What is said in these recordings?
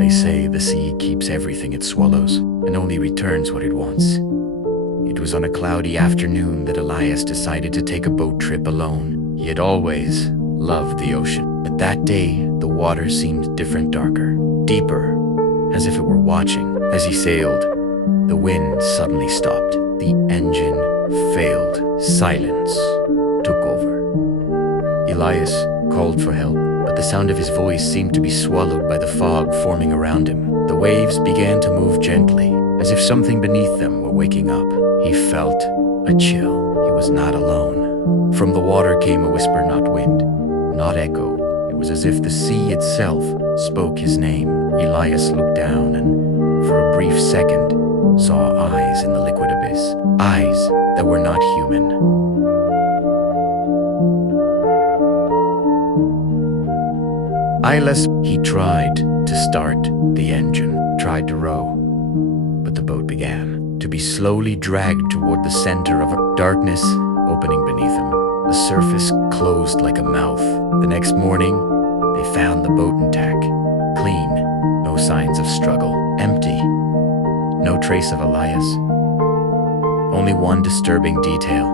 They say the sea keeps everything it swallows and only returns what it wants. It was on a cloudy afternoon that Elias decided to take a boat trip alone. He had always loved the ocean, but that day the water seemed different, darker, deeper, as if it were watching. As he sailed, the wind suddenly stopped. The engine failed. Silence took over. Elias called for help, but the sound of his voice seemed to be swallowed by the fog forming around him. The waves began to move gently, as if something beneath them were waking up. He felt a chill. He was not alone. From the water came a whisper, not wind, not echo. It was as if the sea itself spoke his name. Elias looked down and, for a brief second, saw eyes in the liquid abyss. Eyes that were not human. He tried to start the engine, tried to row, but the boat began to be slowly dragged toward the center of a darkness opening beneath him. The surface closed like a mouth. The next morning, they found the boat intact, clean, no signs of struggle, empty, no trace of Elias. Only one disturbing detail.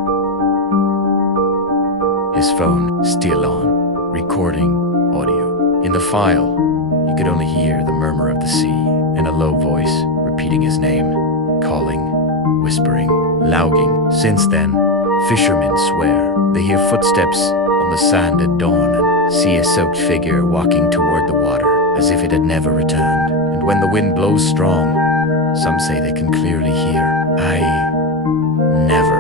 His phone still on, recording audio. In the file, you could only hear the murmur of the sea and a low voice repeating his name, calling, whispering, louging. Since then, fishermen swear they hear footsteps on the sand at dawn and see a soaked figure walking toward the water as if it had never returned. And when the wind blows strong, some say they can clearly hear, I never